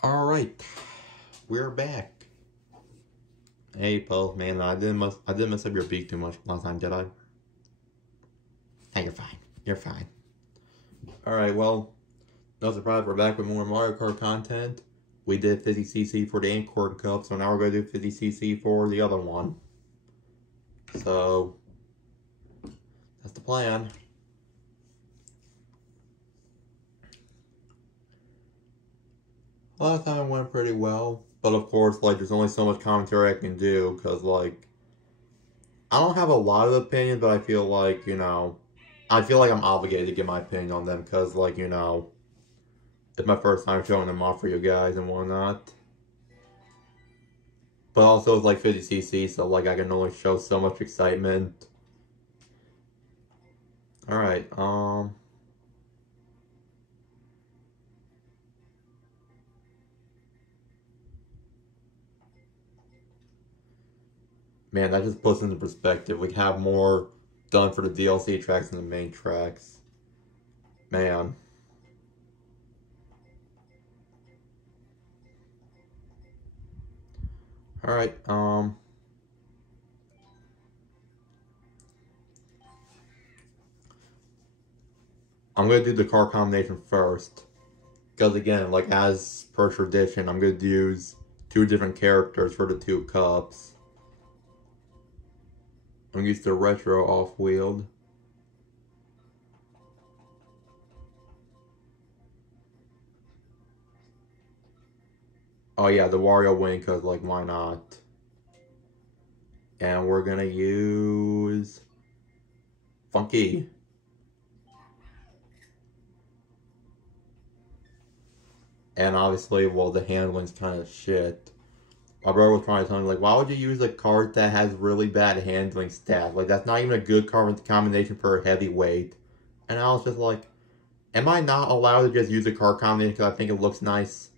All right, we're back. Hey, Paul, man, I didn't mess up your beak too much last time, did I? Hey, you're fine. You're fine. All right, well, no surprise, we're back with more Mario Kart content. We did 50cc for the Acorn Cup, so now we're gonna do 50cc for the other one. So that's the plan. Last time it went pretty well, but of course, like, there's only so much commentary I can do because, like, I don't have a lot of opinions, but I feel like, I feel like I'm obligated to give my opinion on them because, like, it's my first time showing them off for you guys and whatnot. But also, it's like 50cc, so, like, I can only show so much excitement. Alright, man, that just puts into perspective. We have more done for the DLC tracks than the main tracks. Man. Alright, I'm gonna do the car combination first. Because again, like, as per tradition, I'm gonna use two different characters for the two cups. I'm gonna use the retro off-wheeled. Oh yeah, the Wario wing, because, like, why not? And we're gonna use Funky. And obviously, well, the handling's kind of shit. My brother was trying to tell me, like, why would you use a card that has really bad handling stats? Like, that's not even a good card combination for a heavyweight. And I was just like, am I not allowed to just use a card combination because I think it looks nice?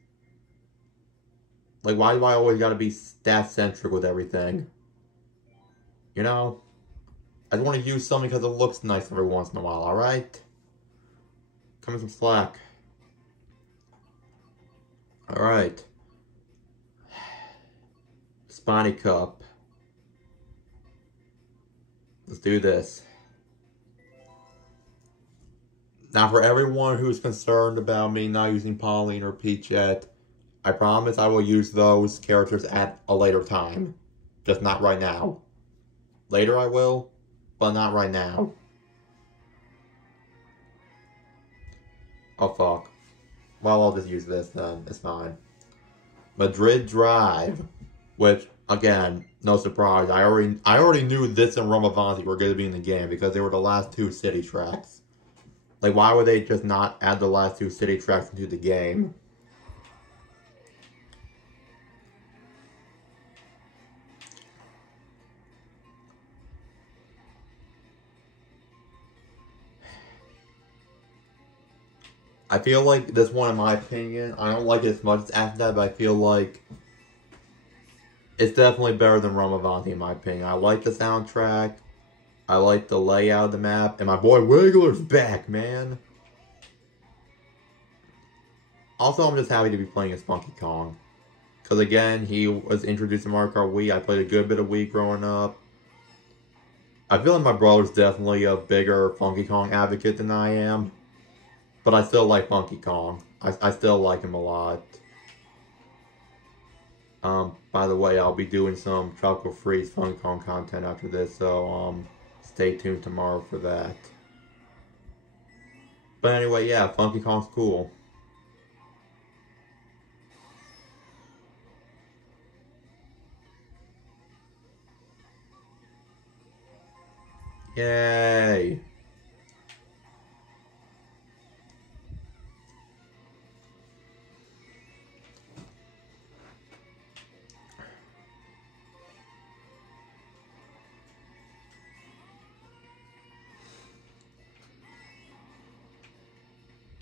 Like, why do I always gotta be stat-centric with everything? You know? I just want to use something because it looks nice every once in a while, alright? Come in some slack. Alright. Spiny Cup. Let's do this. Now, for everyone who's concerned about me not using Pauline or Peach yet, I promise I will use those characters at a later time. Just not right now. Later I will, but not right now. Oh fuck. Well, I'll just use this then. It's fine. Madrid Drive. Which, again, no surprise. I already knew this and Roma Avanti were going to be in the game because they were the last two city tracks. Like, why would they just not add the last two city tracks into the game? I feel like this one, in my opinion, I don't like it as much as after that, but I feel like it's definitely better than Roma Avanti, in my opinion. I like the soundtrack. I like the layout of the map. And my boy Wiggler's back, man. Also, I'm just happy to be playing as Funky Kong. Because again, he was introduced to Mario Kart Wii. I played a good bit of Wii growing up. I feel like my brother's definitely a bigger Funky Kong advocate than I am. But I still like Funky Kong. I still like him a lot. By the way, I'll be doing some Tropical Freeze Funky Kong content after this, so stay tuned tomorrow for that. But anyway, yeah, Funky Kong's cool. Yay!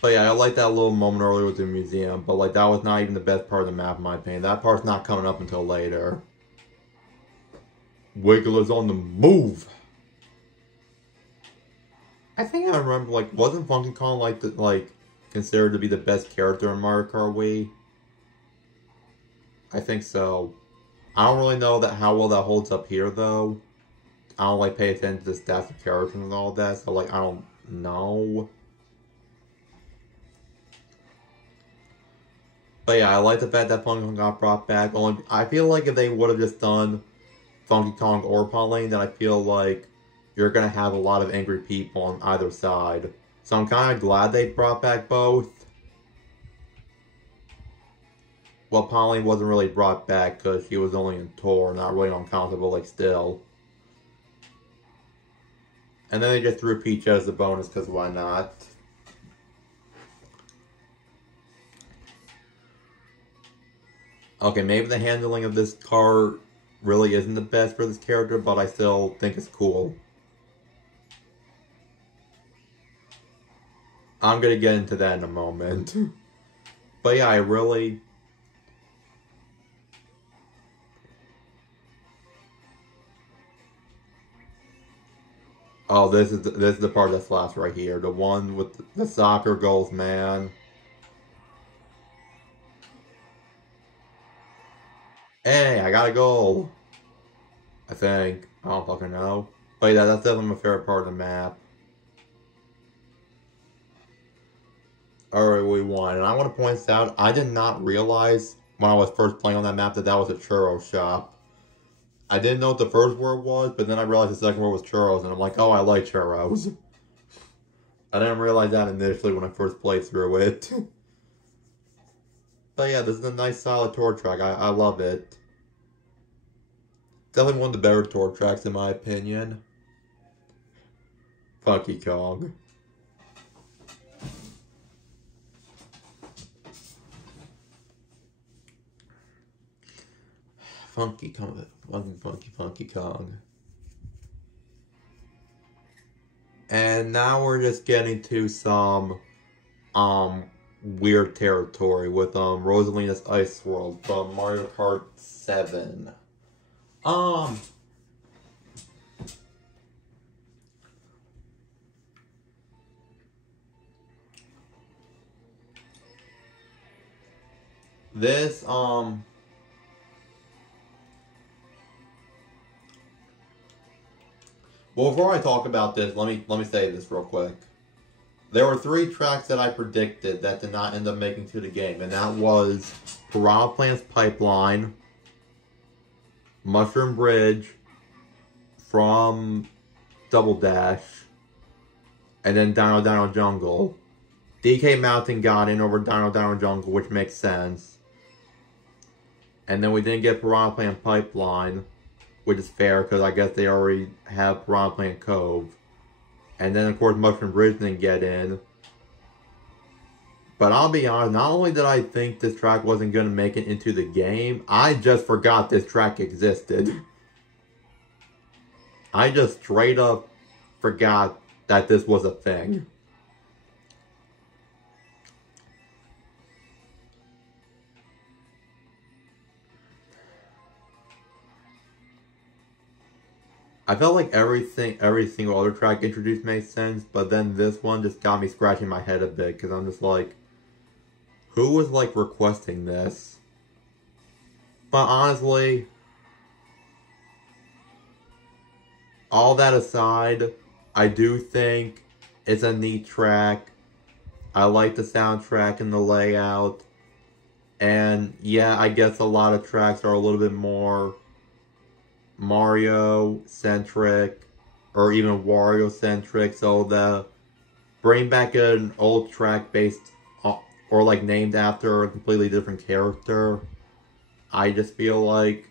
But yeah, I like that little moment earlier with the museum, but like that was not even the best part of the map in my opinion. That part's not coming up until later. Wiggler's on the move! I think I remember, like, wasn't Funky Kong like considered to be the best character in Mario Kart Wii? I think so. I don't really know that how well that holds up here though. I don't like pay attention to the stats of characters and all that, so like I don't know. But yeah, I like the fact that Funky Kong got brought back. Only I feel like if they would have just done Funky Kong or Pauline, then I feel like you're gonna have a lot of angry people on either side. So I'm kind of glad they brought back both. Well, Pauline wasn't really brought back because she was only in tour, not really on console, but like still. And then they just threw Peach as a bonus because why not? Okay, maybe the handling of this car really isn't the best for this character, but I still think it's cool. I'm gonna get into that in a moment. But yeah, I really... Oh, this is the part that's last right here. The one with the soccer goals, man. Hey, I got a goal. I think. I don't fucking know. But yeah, that's definitely my favorite part of the map. Alright, we won. And I want to point this out, I did not realize when I was first playing on that map that that was a churro shop. I didn't know what the first word was, but then I realized the second word was churros, and I'm like, oh, I like churros. I didn't realize that initially when I first played through it. But yeah, this is a nice solid tour track. I love it. Definitely one of the better tour tracks in my opinion. Funky Kong. Funky Kong. Funky Kong. And now we're just getting to some weird territory with Rosalina's Ice World from Mario Kart 7. This well, before I talk about this, let me say this real quick. There were 3 tracks that I predicted that did not end up making to the game, and that was Piranha Plant's Pipeline, Mushroom Bridge from Double Dash, and then Dino Dino Jungle. DK Mountain got in over Dino Dino Jungle, which makes sense. And then we didn't get Piranha Plant Pipeline, which is fair because I guess they already have Piranha Plant Cove. And then of course Mushroom Bridge didn't get in. But I'll be honest, not only did I think this track wasn't going to make it into the game, I just forgot this track existed. I just straight up forgot that this was a thing. I felt like every single other track introduced made sense, but then this one just got me scratching my head a bit, because I'm just like, who was like requesting this? But honestly, all that aside, I do think it's a neat track. I like the soundtrack and the layout. And yeah, I guess a lot of tracks are a little bit more Mario-centric, or even Wario-centric, so the bring back an old track based or like named after a completely different character, I just feel like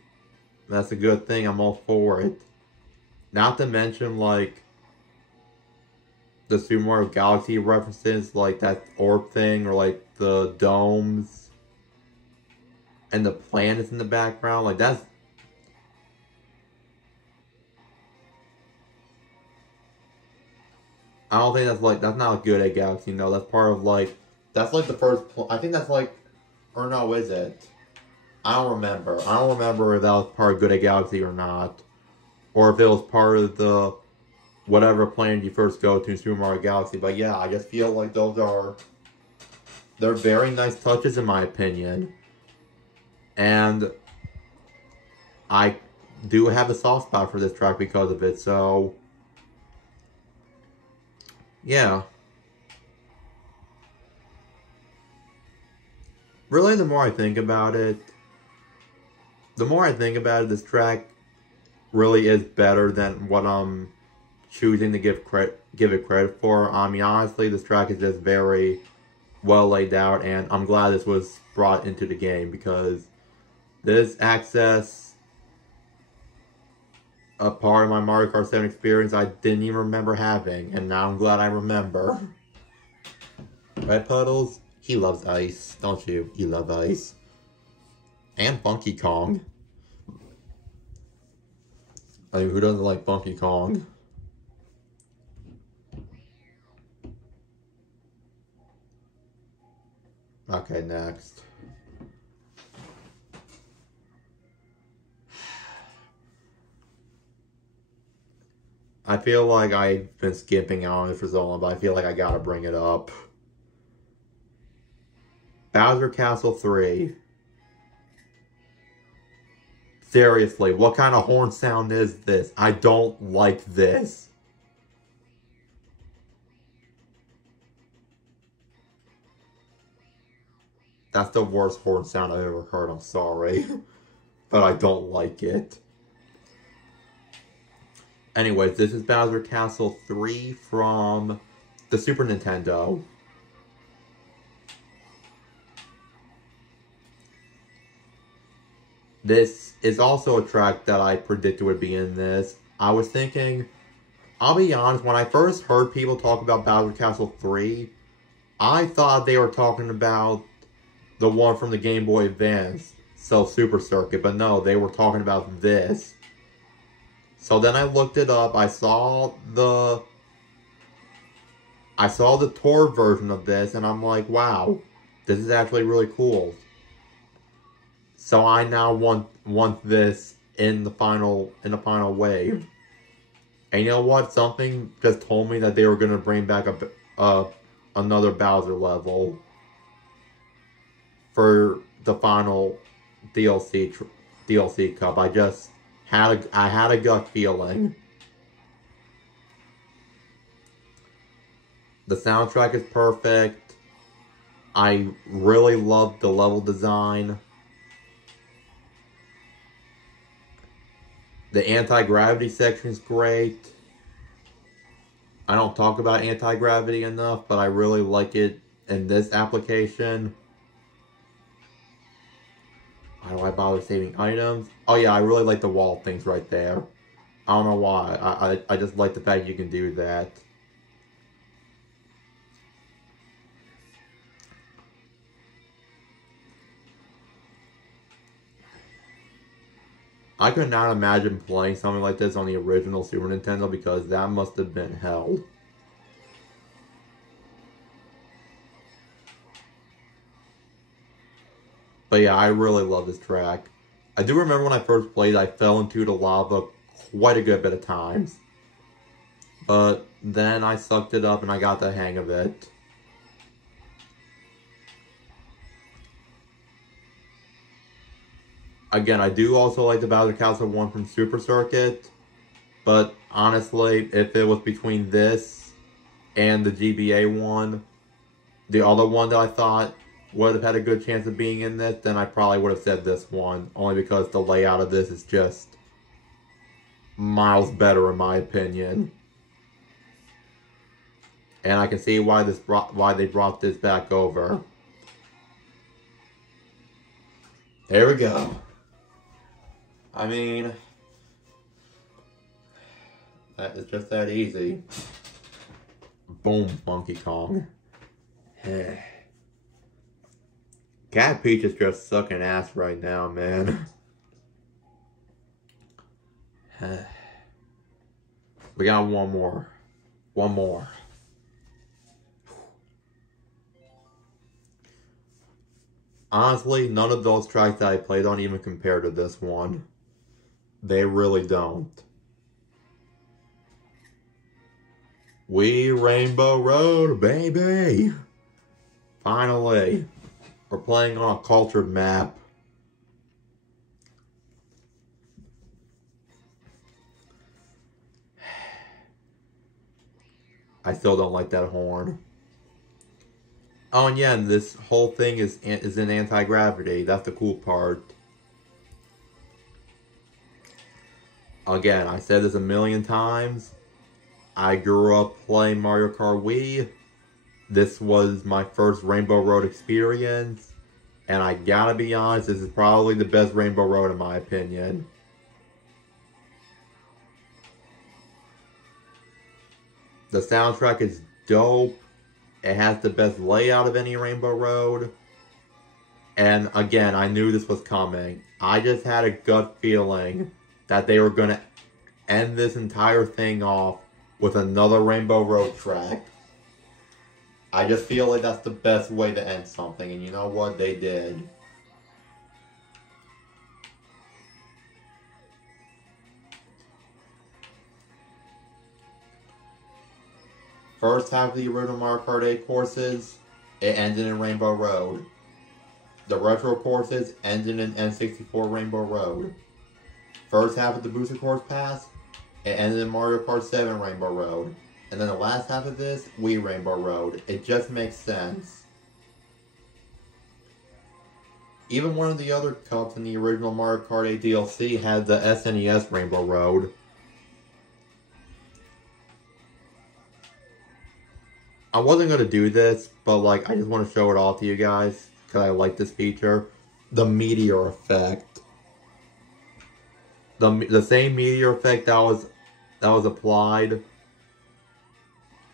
that's a good thing. I'm all for it. Not to mention like the Super Mario Galaxy references, like that orb thing, or like the domes and the planets in the background, like that's I don't think that's not good at Galaxy, no. That's part of like, that's like the first, I think that's like, or no, is it? I don't remember. I don't remember if that was part of Good at Galaxy or not. Or if it was part of the, whatever planet you first go to in Super Mario Galaxy. But yeah, I just feel like they're very nice touches in my opinion. And I do have a soft spot for this track because of it, so yeah. Really, the more I think about it, this track really is better than what I'm choosing to give it credit for. I mean, honestly, this track is just very well laid out, and I'm glad this was brought into the game because this access a part of my Mario Kart 7 experience I didn't even remember having, and now I'm glad I remember. Red Puddles, he loves ice, don't you? You love ice. And Funky Kong. I mean, who doesn't like Funky Kong? Okay, next. I feel like I've been skipping on it for so long, but I feel like I gotta bring it up. Bowser Castle 3. Seriously, what kind of horn sound is this? I don't like this. That's the worst horn sound I've ever heard, I'm sorry. But I don't like it. Anyways, this is Bowser Castle 3 from the Super Nintendo. This is also a track that I predicted would be in this. I was thinking, I'll be honest, when I first heard people talk about Bowser Castle 3, I thought they were talking about the one from the Game Boy Advance, so Super Circuit, but no, they were talking about this. So then I looked it up, I saw the tour version of this, and I'm like, wow, this is actually really cool. So I now want this in the final wave. And you know what? Something just told me that they were gonna bring back another Bowser level for the final DLC cup. I had a gut feeling. The soundtrack is perfect. I really love the level design. The anti-gravity section is great. I don't talk about anti-gravity enough, but I really like it in this application. Why do I bother saving items? Oh yeah, I really like the wall things right there. I don't know why. I just like the fact you can do that. I could not imagine playing something like this on the original Super Nintendo because that must have been hell. But yeah, I really love this track. I do remember when I first played, I fell into the lava quite a good bit of times. But then I sucked it up and I got the hang of it. Again, I do also like the Bowser Castle one from Super Circuit. But honestly, if it was between this and the GBA one, the other one that I thought would have had a good chance of being in this, then I probably would have said this one. Only because the layout of this is just miles better in my opinion. And I can see why they brought this back over. There we go. I mean, that is just that easy. Boom, Funky Kong. Cat Peach is just sucking ass right now, man. We got one more. One more. Honestly, none of those tracks that I played don't even compare to this one. They really don't. We Rainbow Road, baby! Finally. We're playing on a cultured map. I still don't like that horn. Oh, and yeah, and this whole thing is in anti-gravity. That's the cool part. Again, I said this a million times. I grew up playing Mario Kart Wii. This was my first Rainbow Road experience. And I gotta be honest, this is probably the best Rainbow Road in my opinion. The soundtrack is dope. It has the best layout of any Rainbow Road. And again, I knew this was coming. I just had a gut feeling that they were going to end this entire thing off with another Rainbow Road track. I just feel like that's the best way to end something. And you know what? They did. First half of the original Mario Kart 8 courses, it ended in Rainbow Road. The retro courses ended in N64 Rainbow Road. First half of the Booster Course Pass, it ended in Mario Kart 7 Rainbow Road. And then the last half of this, Wii Rainbow Road. It just makes sense. Even one of the other cups in the original Mario Kart 8 DLC had the SNES Rainbow Road. I wasn't going to do this, but like I just want to show it off to you guys because I like this feature. The meteor effect. The same meteor effect that was applied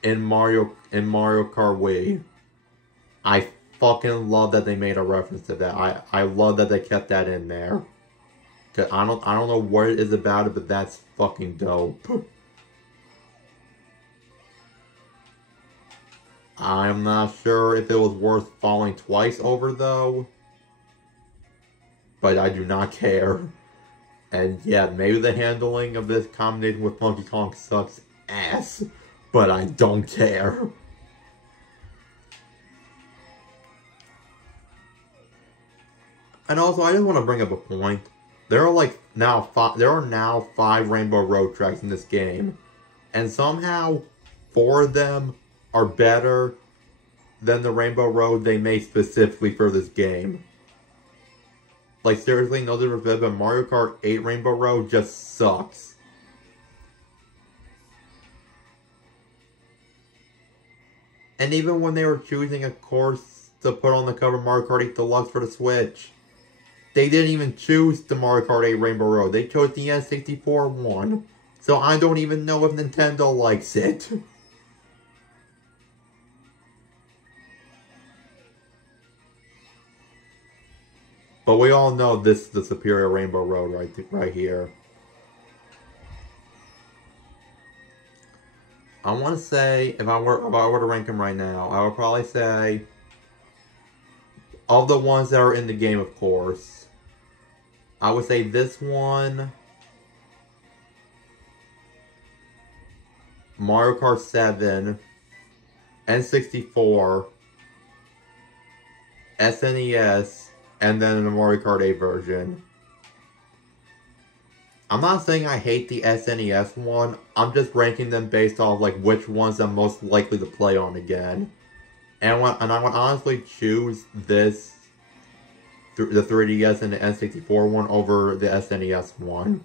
in Mario Kart Wii. I fucking love that they made a reference to that. I love that they kept that in there. Cause I don't know what it is about it, but that's fucking dope. I'm not sure if it was worth falling twice over, though. But I do not care. And yeah, maybe the handling of this combination with Funky Kong sucks ass. But I don't care. And also, I just want to bring up a point. There are now 5 Rainbow Road tracks in this game. And somehow, 4 of them are better than the Rainbow Road they made specifically for this game. Like seriously, no disrespect, but Mario Kart 8 Rainbow Road just sucks. And even when they were choosing a course to put on the cover of Mario Kart 8 Deluxe for the Switch, they didn't even choose the Mario Kart 8 Rainbow Road. They chose the N64 one. So I don't even know if Nintendo likes it. But we all know this is the superior Rainbow Road right here. I want to say, if I were to rank them right now, I would probably say, of the ones that are in the game, of course, I would say this one, Mario Kart 7, N64, SNES, and then the Mario Kart 8 version. I'm not saying I hate the SNES one, I'm just ranking them based off like which ones I'm most likely to play on again. And I would honestly choose this, the 3DS and the N64 one over the SNES one.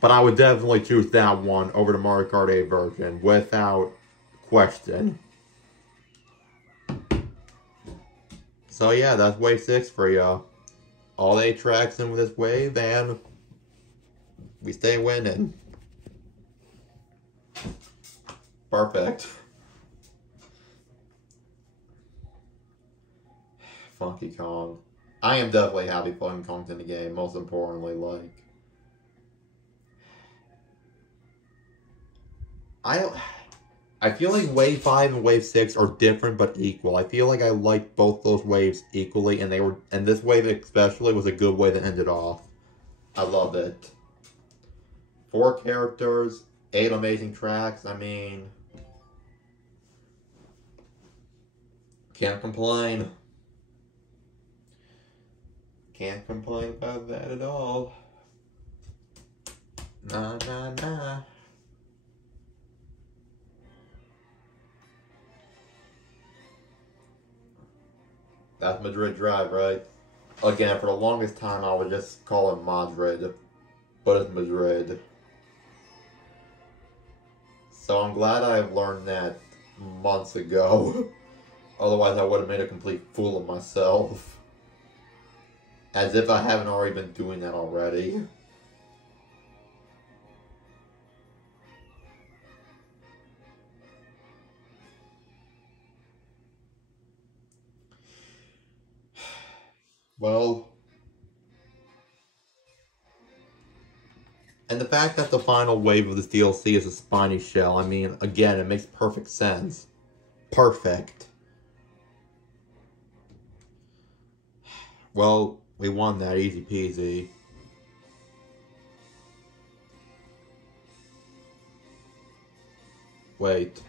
But I would definitely choose that one over the Mario Kart 8 version, without question. So yeah, that's wave 6 for ya. All 8 tracks in this wave, and we stay winning. Perfect. Funky Kong. I am definitely happy Funky Kong's in the game, most importantly, like. I feel like Wave 5 and Wave 6 are different but equal. I feel like I like both those waves equally, and this wave especially was a good way to end it off. I love it. 4 characters, 8 amazing tracks, I mean, can't complain. Can't complain about that at all. Nah, nah, nah. That's Madrid Drive, right? Again, for the longest time, I would just call it Madrid, but it's Madrid. So I'm glad I've learned that months ago. Otherwise, I would have made a complete fool of myself. As if I haven't already been doing that already. Well, and the fact that the final wave of this DLC is a Spiny shell, I mean, again, it makes perfect sense. Perfect. Well, we won that easy peasy. Wait.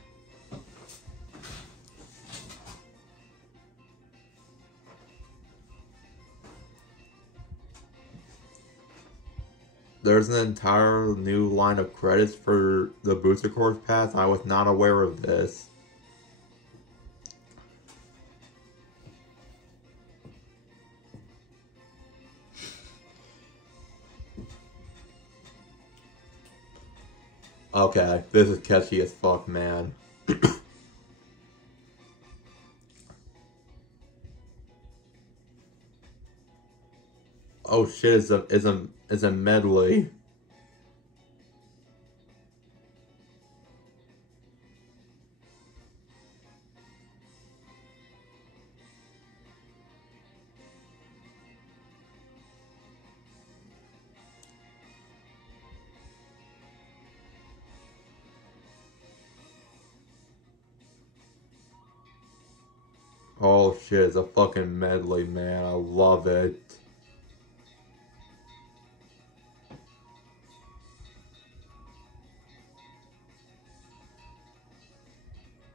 There's an entire new line of credits for the Booster Course Pass. I was not aware of this. Okay, this is catchy as fuck, man. Oh shit, it's a medley. Oh shit, it's a fucking medley, man. I love it.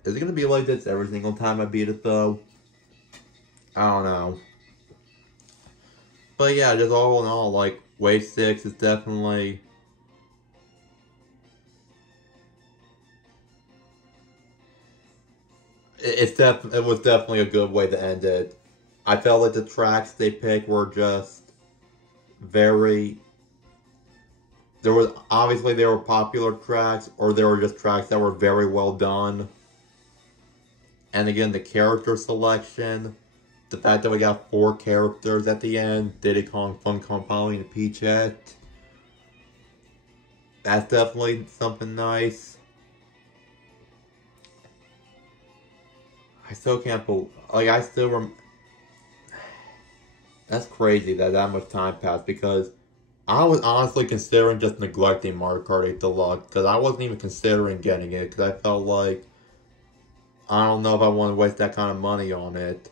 Is it gonna be like this every single time I beat it, though? I don't know. But yeah, just all in all, like, Wave 6 is definitely... It was definitely a good way to end it. I felt like the tracks they picked were just very... Obviously there were popular tracks, or there were just tracks that were very well done. And again, the character selection, the fact that we got 4 characters at the end, Diddy Kong, Funcom, Polly, and Peachette. That's definitely something nice. I still can't believe, like, that's crazy that much time passed, because I was honestly considering just neglecting Mario Kart 8 Deluxe, because I wasn't even considering getting it, because I felt like, I don't know if I want to waste that kind of money on it.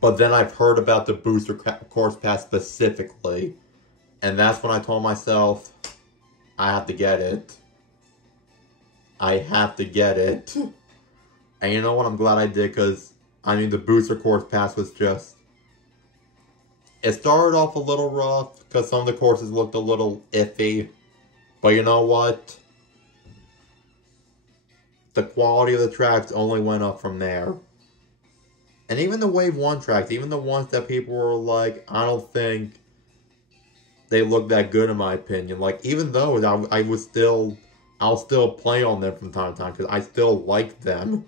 But then I've heard about the Booster Course Pass specifically, and that's when I told myself, I have to get it. I have to get it. And you know what? I'm glad I did, because, I mean, the Booster Course Pass was just... It started off a little rough, because some of the courses looked a little iffy. But you know what? The quality of the tracks only went up from there. And even the Wave 1 tracks, even the ones that people were like, I don't think they look that good in my opinion. Like, even those, I'll still play on them from time to time, because I still like them.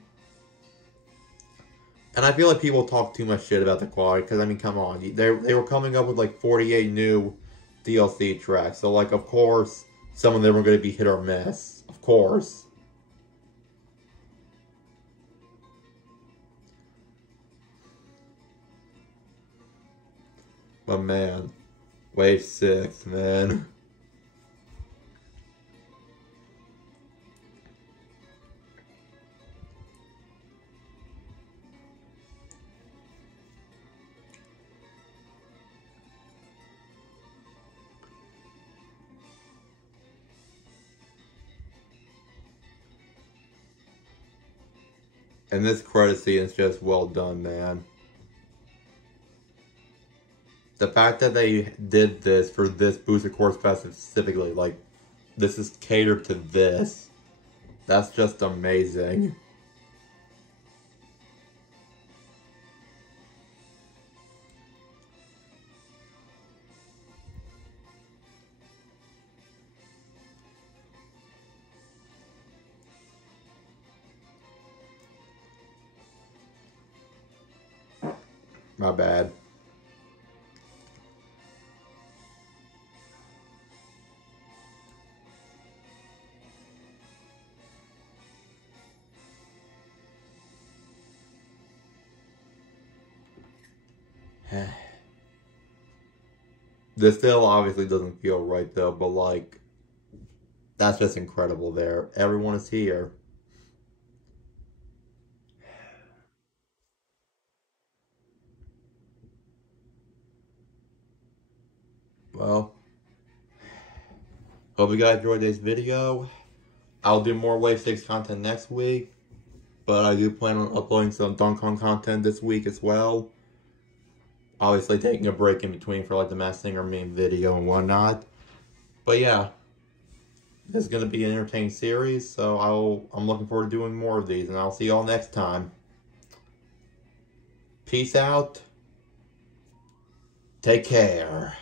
And I feel like people talk too much shit about the quality, because, I mean, come on. They were coming up with, like, 48 new DLC tracks. So, like, of course, some of them are going to be hit or miss. Of course. But, man. Wave 6, man. And this credit scene is just well done, man. The fact that they did this for this Booster Course Pass specifically, like, this is catered to this. That's just amazing. My bad. This still obviously doesn't feel right though, but like, that's just incredible there. Everyone is here. Well, hope you guys enjoyed this video. I'll do more Wave 6 content next week, but I do plan on uploading some Donkey Kong content this week as well. Obviously taking a break in between for like the Masked Singer main video and whatnot. But yeah, this is going to be an entertaining series, so I'm looking forward to doing more of these, and I'll see y'all next time. Peace out. Take care.